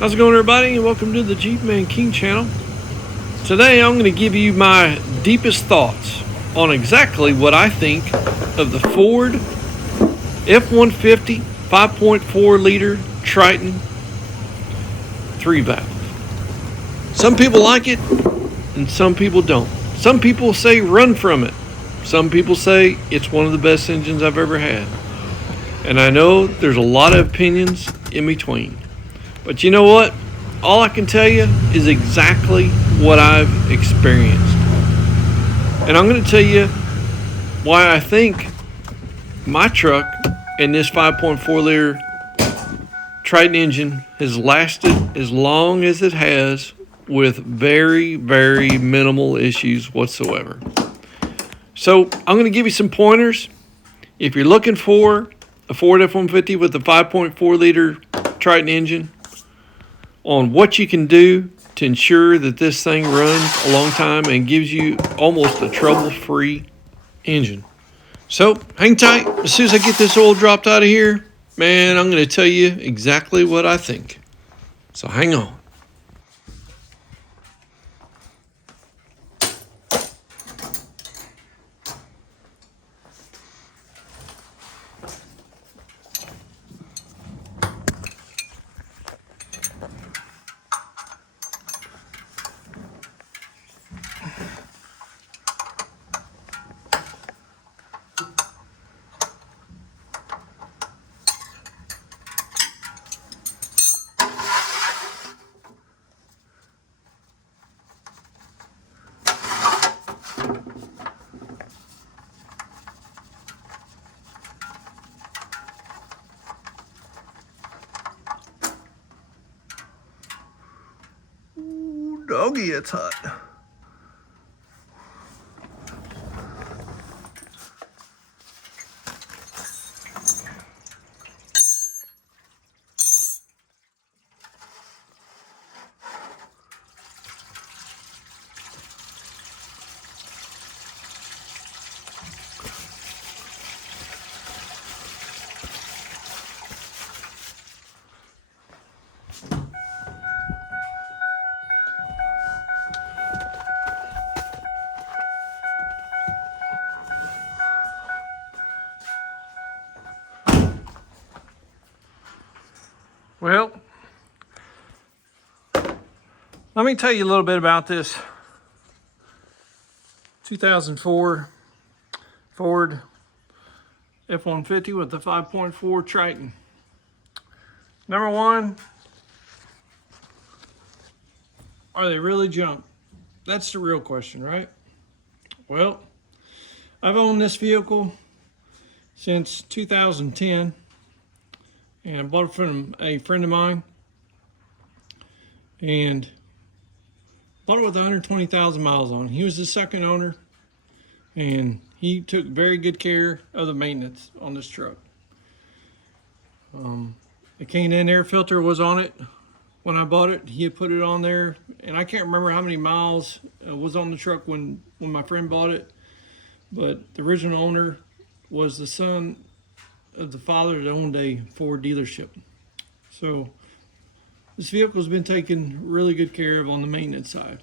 How's it going, everybody, and welcome to the Jeep Man King channel. Today I'm going to give you my deepest thoughts on exactly what I think of the Ford F-150 5.4 liter Triton 3-valve. Some people like it and some people don't. Some people say run from it. Some people say it's one of the best engines I've ever had. And I know there's a lot of opinions in between. But you know what? All I can tell you is exactly what I've experienced. And I'm going to tell you why I think my truck and this 5.4 liter Triton engine has lasted as long as it has with very, very minimal issues whatsoever. So I'm going to give you some pointers. If you're looking for a Ford F-150 with a 5.4 liter Triton engine, on what you can do to ensure that this thing runs a long time and gives you almost a trouble-free engine. So hang tight. As soon as I get this oil dropped out of here, man, I'm going to tell you exactly what I think. So hang on. Ooh, doggy, it's hot. Well, let me tell you a little bit about this 2004 Ford F-150 with the 5.4 Triton. Number one, are they really junk? That's the real question, right? Well, I've owned this vehicle since 2010, and I bought it from a friend of mine, and bought it with 120,000 miles on. He was the second owner, and he took very good care of the maintenance on this truck. The K&N air filter was on it when I bought it. He had put it on there, and I can't remember how many miles was on the truck when my friend bought it, but the original owner was the son of the father that owned a Ford dealership. So this vehicle has been taken really good care of on the maintenance side.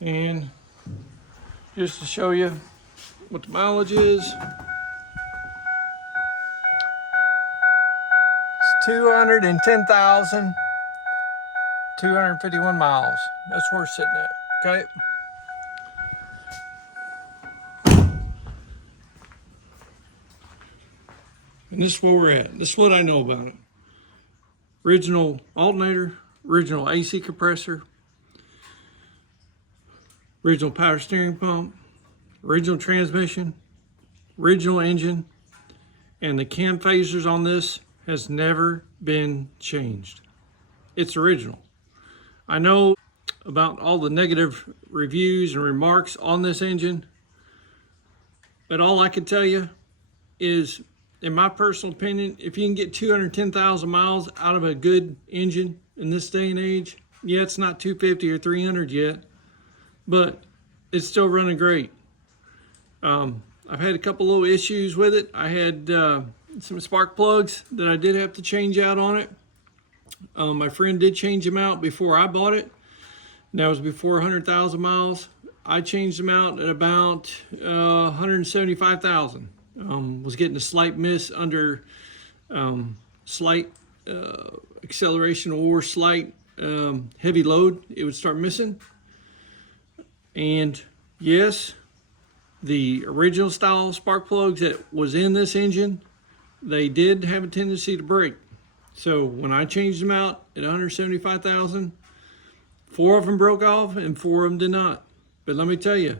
And just to show you what the mileage is, it's 210,251 miles. That's where it's sitting at, okay? And this is where we're at. This is what I know about it. Original alternator, original AC compressor, original power steering pump, original transmission, original engine, and the cam phasers on this has never been changed. It's original. I know about all the negative reviews and remarks on this engine, but all I can tell you is, in my personal opinion, if you can get 210,000 miles out of a good engine in this day and age, yeah, it's not 250 or 300 yet, but it's still running great. I've had a couple little issues with it. I had some spark plugs that I did have to change out on it. My friend did change them out before I bought it. And that was before 100,000 miles. I changed them out at about 175,000. Was getting a slight miss under slight acceleration or slight heavy load. It would start missing. And yes, the original style spark plugs that was in this engine, they did have a tendency to break. So when I changed them out at 175,000, 4 of them broke off and 4 of them did not. But let me tell you,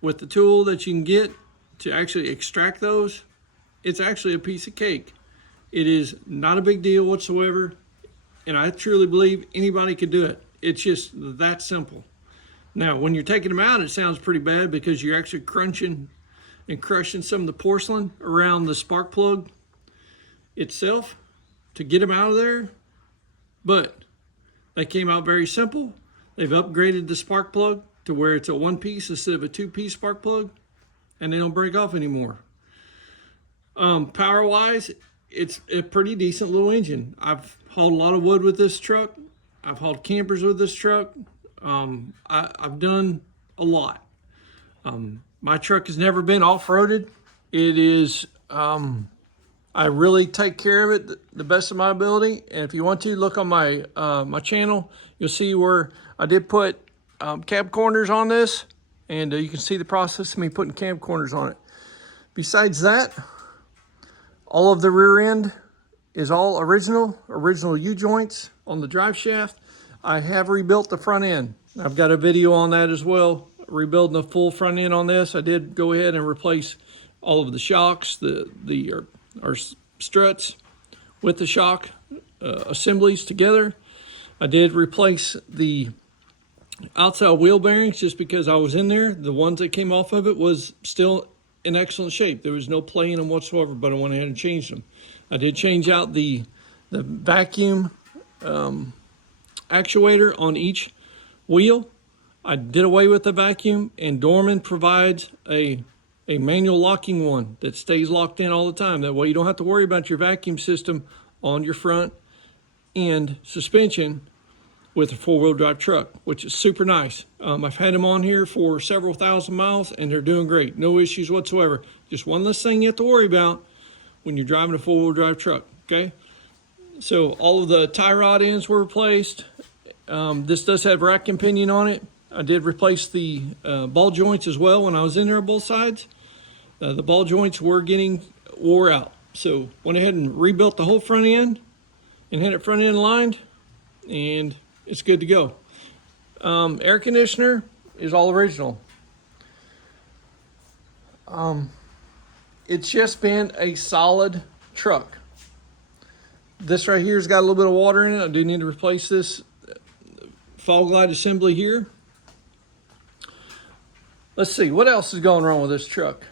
with the tool that you can get to actually extract those, it's actually a piece of cake. It is not a big deal whatsoever, and I truly believe anybody could do it. It's just that simple. Now, when you're taking them out, it sounds pretty bad because you're actually crunching and crushing some of the porcelain around the spark plug itself to get them out of there. But they came out very simple. They've upgraded the spark plug to where it's a 1-piece instead of a 2-piece spark plug, and they don't break off anymore. Power-wise, it's a pretty decent little engine. I've hauled a lot of wood with this truck. I've hauled campers with this truck. I've done a lot. My truck has never been off-roaded. It is, I really take care of it the best of my ability. And if you want to look on my my channel, you'll see where I did put cab corners on this, and you can see the process of me putting cab corners on it. Besides that, all of the rear end is all original U-joints on the drive shaft. I have rebuilt the front end. I've got a video on that as well, rebuilding the full front end on this. I did go ahead and replace all of the shocks, our struts with the shock assemblies together. I did replace the outside wheel bearings just because I was in there. The ones that came off of it was still in excellent shape. There was no play in them whatsoever, but I went ahead and changed them. I did change out the vacuum actuator on each wheel. I did away with the vacuum, and Dorman provides a manual locking one that stays locked in all the time. That way you don't have to worry about your vacuum system on your front end suspension with a 4-wheel drive truck, which is super nice. I've had them on here for several thousand miles, and they're doing great. No issues whatsoever. Just one less thing you have to worry about when you're driving a 4-wheel drive truck, okay? So all of the tie rod ends were replaced. This does have rack and pinion on it. I did replace the ball joints as well when I was in there on both sides. The ball joints were getting wore out. So went ahead and rebuilt the whole front end and had it front end lined, and it's good to go. Air conditioner is all original. It's just been a solid truck. This right here's got a little bit of water in it. I do need to replace this fog light assembly here. Let's see, what else is going wrong with this truck?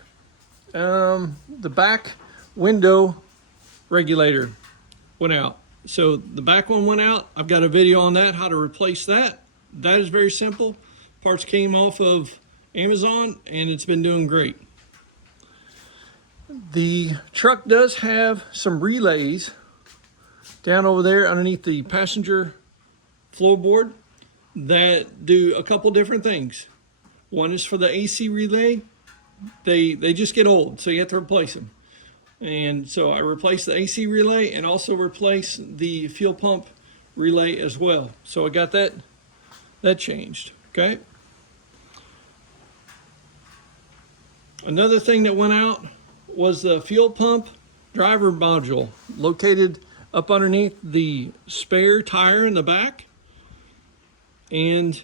The back window regulator went out. So the back one went out. I've got a video on that, how to replace that. That is very simple. Parts came off of Amazon, and it's been doing great. The truck does have some relays down over there underneath the passenger floorboard that do a couple different things. One is for the AC relay. They just get old, so you have to replace them. And so I replaced the AC relay and also replaced the fuel pump relay as well. So I got that changed, okay? Another thing that went out was the fuel pump driver module located up underneath the spare tire in the back. And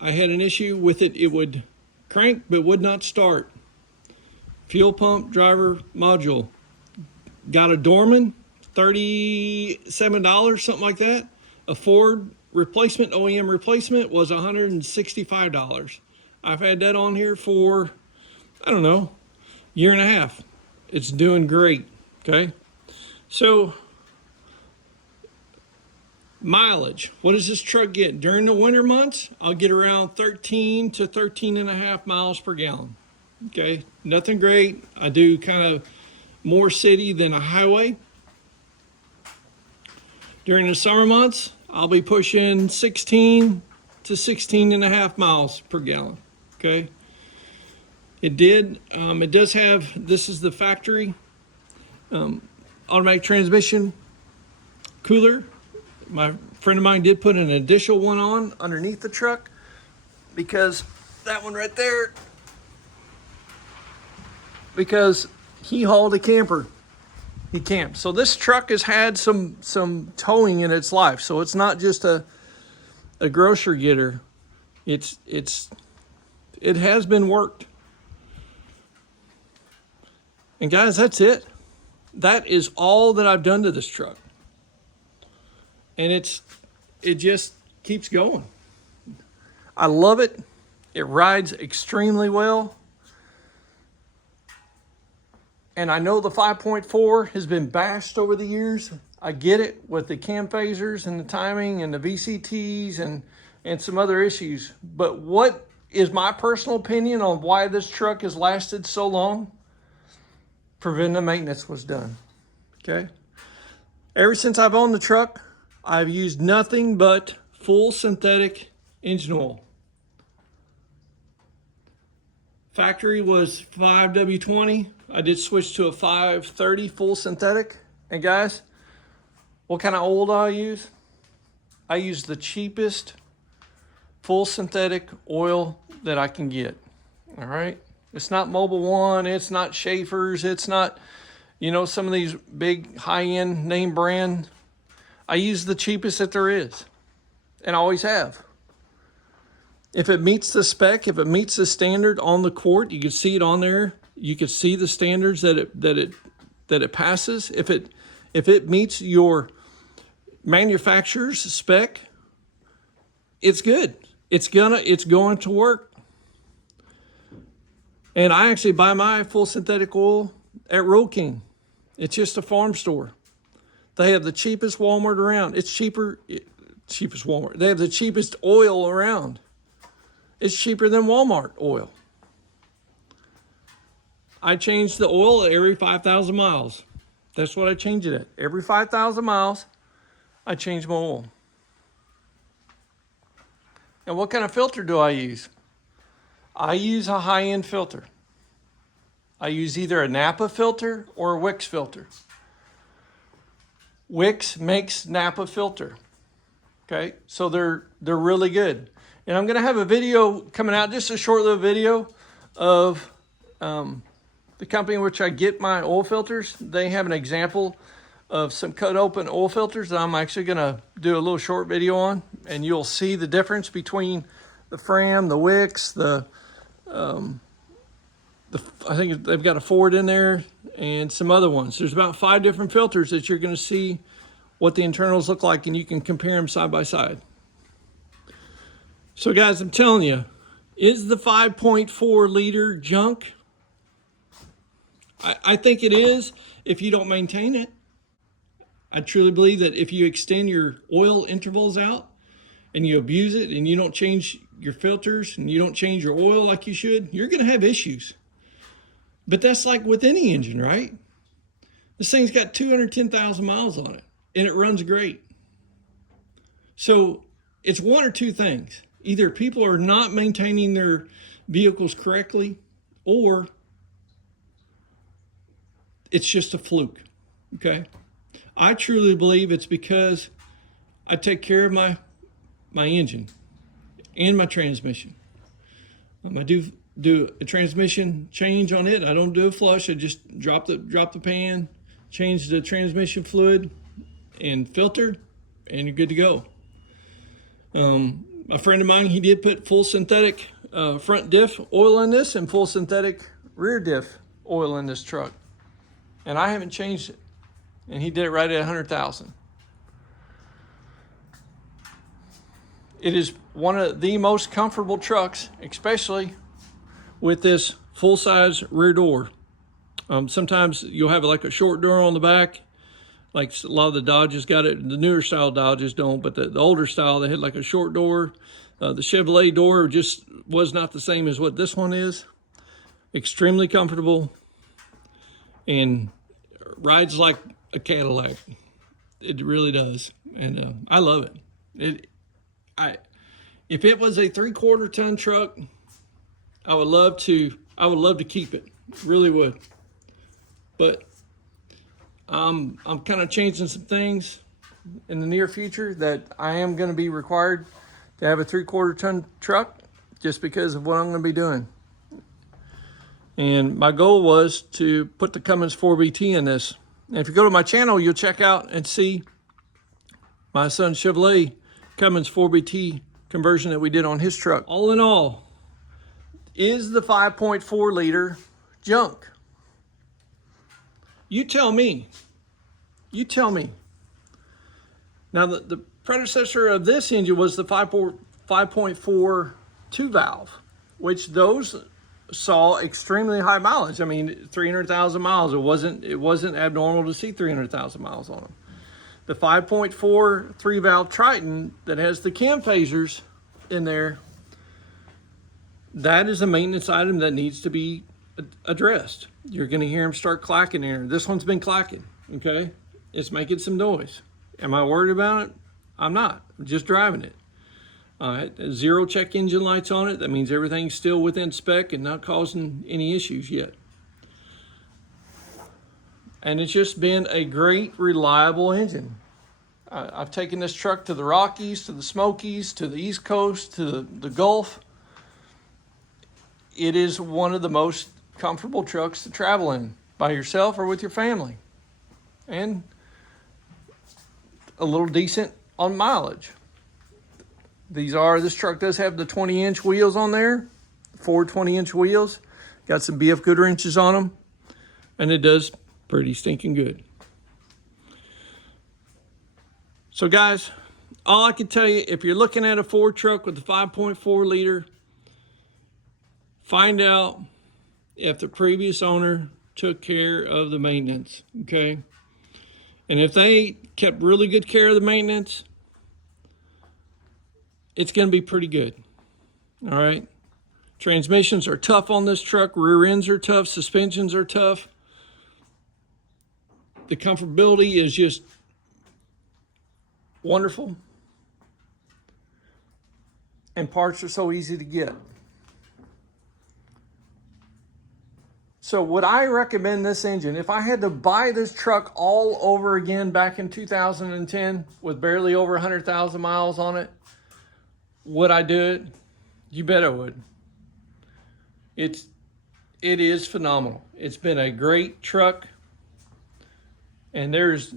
I had an issue with it. It would crank but would not start. Fuel pump driver module. Got a Dorman, $37, something like that. A Ford replacement, OEM replacement, was $165. I've had that on here for, I don't know, year and a half. It's doing great, okay? So, mileage. What does this truck get? During the winter months, I'll get around 13 to 13 and a half miles per gallon. Okay, nothing great. I do kind of more city than a highway. During the summer months, I'll be pushing 16 to 16 and a half miles per gallon. Okay. It does have, this is the factory automatic transmission cooler. My friend of mine did put an additional one on underneath the truck because that one right there, because he hauled a camper. He camped. So this truck has had some towing in its life. So it's not just a grocery getter. It has been worked. And guys, that's it. That is all that I've done to this truck. And it just keeps going. I love it. It rides extremely well. And I know the 5.4 has been bashed over the years. I get it with the cam phasers and the timing and the VCTs and some other issues. But what is my personal opinion on why this truck has lasted so long? Preventive maintenance was done. Okay. Ever since I've owned the truck, I've used nothing but full synthetic engine oil. Factory was 5W20. I did switch to a 530 full synthetic. And guys, what kind of oil do I use? I use the cheapest full synthetic oil that I can get. All right. It's not Mobil 1. It's not Schaefer's. It's not, some of these big high-end name brand. I use the cheapest that there is, and I always have. If it meets the spec, if it meets the standard on the quart, you can see it on there. You can see the standards that it passes. If it meets your manufacturer's spec, it's good. It's going to work. And I actually buy my full synthetic oil at Road King. It's just a farm store. They have the cheapest Walmart around. It's cheapest Walmart. They have the cheapest oil around. It's cheaper than Walmart oil. I change the oil every 5,000 miles. That's what I change it at. Every 5,000 miles, I change my oil. And what kind of filter do I use? I use a high-end filter. I use either a Napa filter or a Wix filter. Wix makes Napa filter. Okay, so they're really good. And I'm going to have a video coming out, just a short little video of the company in which I get my oil filters. They have an example of some cut open oil filters that I'm actually going to do a little short video on, and you'll see the difference between the Fram, the Wix, I think they've got a Ford in there and some other ones. There's about 5 different filters that you're going to see what the internals look like, and you can compare them side by side. So guys, I'm telling you, is the 5.4 liter junk? I think it is if you don't maintain it. I truly believe that if you extend your oil intervals out and you abuse it and you don't change your filters and you don't change your oil like you should, you're going to have issues. But that's like with any engine, right? This thing's got 210,000 miles on it and it runs great. So it's one or two things. Either people are not maintaining their vehicles correctly, or it's just a fluke, okay? I truly believe it's because I take care of my engine and my transmission. I do a transmission change on it. I don't do a flush. I just drop the pan, change the transmission fluid and filter, and you're good to go. A friend of mine, he did put full synthetic front diff oil in this and full synthetic rear diff oil in this truck. And I haven't changed it. And he did it right at 100,000. It is one of the most comfortable trucks, especially with this full-size rear door. Sometimes you'll have like a short door on the back. Like a lot of the Dodges got it. The newer style Dodges don't, but the older style, they had like a short door. The Chevrolet door just was not the same as what this one is. Extremely comfortable and rides like a Cadillac. It really does. and I love it. If it was a 3/4 ton truck, I would love to keep it. Really would. But I'm kind of changing some things in the near future that I am going to be required to have a 3/4 ton truck just because of what I'm going to be doing. And my goal was to put the Cummins 4BT in this. And if you go to my channel, you'll check out and see my son's Chevrolet Cummins 4BT conversion that we did on his truck. All in all, is the 5.4 liter junk? You tell me. You tell me. Now, the predecessor of this engine was the 5.4 2-valve, which those saw extremely high mileage. I mean, 300,000 miles. It wasn't abnormal to see 300,000 miles on them. The 5.4 3-valve Triton that has the cam phasers in there, that is a maintenance item that needs to be addressed. You're going to hear them start clacking there. This one's been clacking, okay? It's making some noise. Am I worried about it? I'm not. I'm just driving it. Zero check engine lights on it. That means everything's still within spec and not causing any issues yet. And it's just been a great, reliable engine. I've taken this truck to the Rockies, to the Smokies, to the East Coast, to the Gulf. It is one of the most comfortable trucks to travel in by yourself or with your family. And a little decent on mileage. This truck does have the 20-inch wheels on there, 4 20-inch wheels. Got some BF Goodwrenches on them, and it does pretty stinking good. So guys, all I can tell you, if you're looking at a Ford truck with a 5.4 liter, find out if the previous owner took care of the maintenance, okay? And if they kept really good care of the maintenance, it's going to be pretty good. All right. Transmissions are tough on this truck. Rear ends are tough. Suspensions are tough. The comfortability is just wonderful. And parts are so easy to get. So would I recommend this engine? If I had to buy this truck all over again back in 2010 with barely over 100,000 miles on it, would I do it? You bet I would. It is phenomenal. It's been a great truck, and there's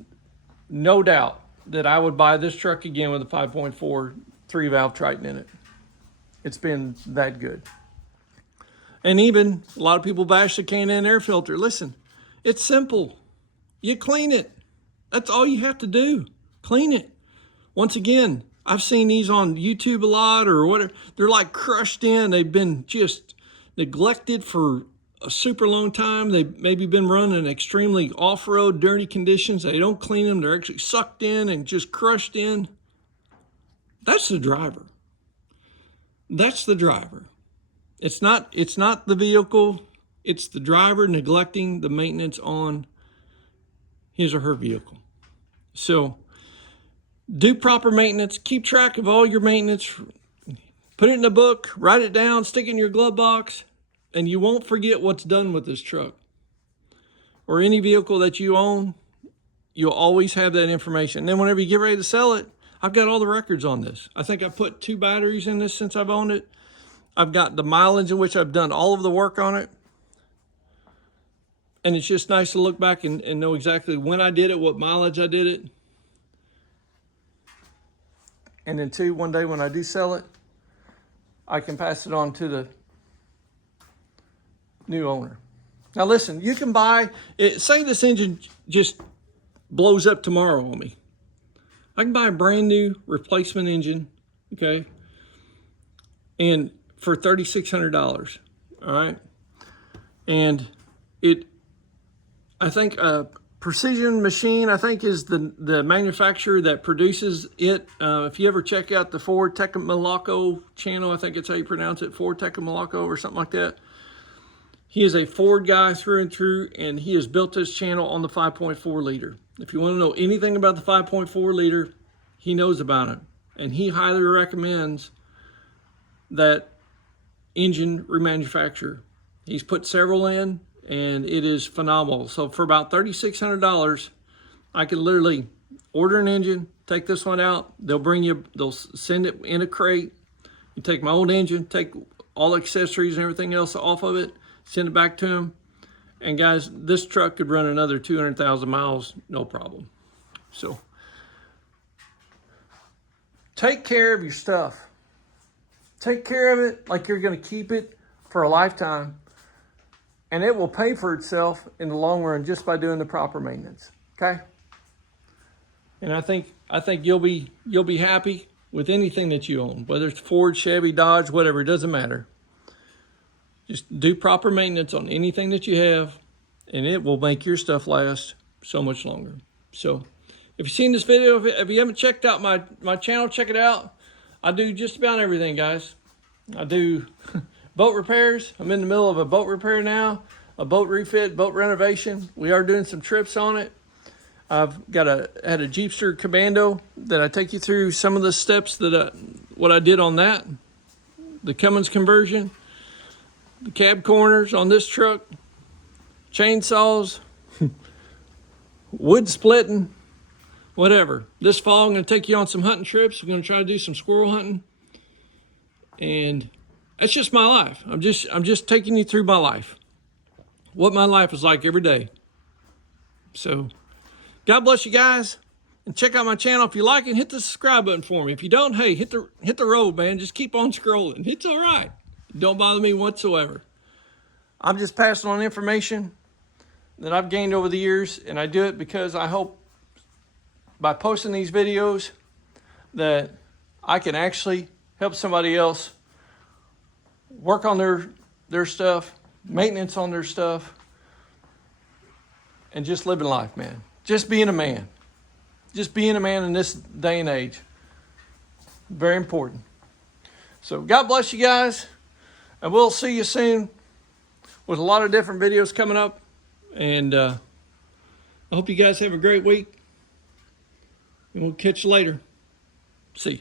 no doubt that I would buy this truck again with a 5.4 3-valve Triton in it. It's been that good. And even a lot of people bash the K&N air filter. Listen, it's simple. You clean it. That's all you have to do. Clean it. Once again, I've seen these on YouTube a lot or whatever. They're like crushed in. They've been just neglected for a super long time. They've maybe been run in extremely off-road, dirty conditions. They don't clean them. They're actually sucked in and just crushed in. That's the driver. That's the driver. It's not the vehicle. It's the driver neglecting the maintenance on his or her vehicle. So do proper maintenance. Keep track of all your maintenance. Put it in a book. Write it down. Stick it in your glove box. And you won't forget what's done with this truck. Or any vehicle that you own, you'll always have that information. And then whenever you get ready to sell it, I've got all the records on this. I think I put 2 batteries in this since I've owned it. I've got the mileage in which I've done all of the work on it. And it's just nice to look back and know exactly when I did it, what mileage I did it. And then 2, one day when I do sell it, I can pass it on to the new owner. Now listen, you can buy it. Say this engine just blows up tomorrow on me. I can buy a brand new replacement engine, okay, and for $3,600, all right? And I think Precision Machine, I think, is the manufacturer that produces it. If you ever check out the Ford Tecumalaco channel, I think it's how you pronounce it, Ford Tecumalaco or something like that. He is a Ford guy through and through, and he has built this channel on the 5.4 liter. If you want to know anything about the 5.4 liter, He knows about it, and he highly recommends that engine remanufacturer. He's put several in, and it is phenomenal. So for about $3,600, I could literally order an engine, take this one out. They'll send it in a crate. You take my old engine, take all the accessories and everything else off of it, send it back to them. And guys, this truck could run another 200,000 miles, no problem. So take care of your stuff. Take care of it like you're going to keep it for a lifetime. And it will pay for itself in the long run just by doing the proper maintenance. Okay? And I think you'll be happy with anything that you own, whether it's Ford, Chevy, Dodge, whatever, it doesn't matter. Just do proper maintenance on anything that you have, and it will make your stuff last so much longer. So if you've seen this video, if you haven't checked out my channel, check it out. I do just about everything, guys. I do boat repairs. I'm in the middle of a boat repair now, a boat refit, boat renovation. We are doing some trips on it. I've had a Jeepster Commando that I take you through some of the steps what I did on that. The Cummins conversion, the cab corners on this truck, chainsaws, wood splitting, whatever. This fall, I'm going to take you on some hunting trips. We're going to try to do some squirrel hunting. And that's just my life. I'm just taking you through my life. What my life is like every day. So, God bless you guys. And check out my channel. If you like it, hit the subscribe button for me. If you don't, hey, hit the road, man. Just keep on scrolling. It's all right. Don't bother me whatsoever. I'm just passing on information that I've gained over the years, and I do it because I hope by posting these videos that I can actually help somebody else work on their stuff, maintenance on their stuff, and just living life, man. Just being a man. Just being a man in this day and age. Very important. So God bless you guys, and we'll see you soon with a lot of different videos coming up. And I hope you guys have a great week. And we'll catch you later. See you.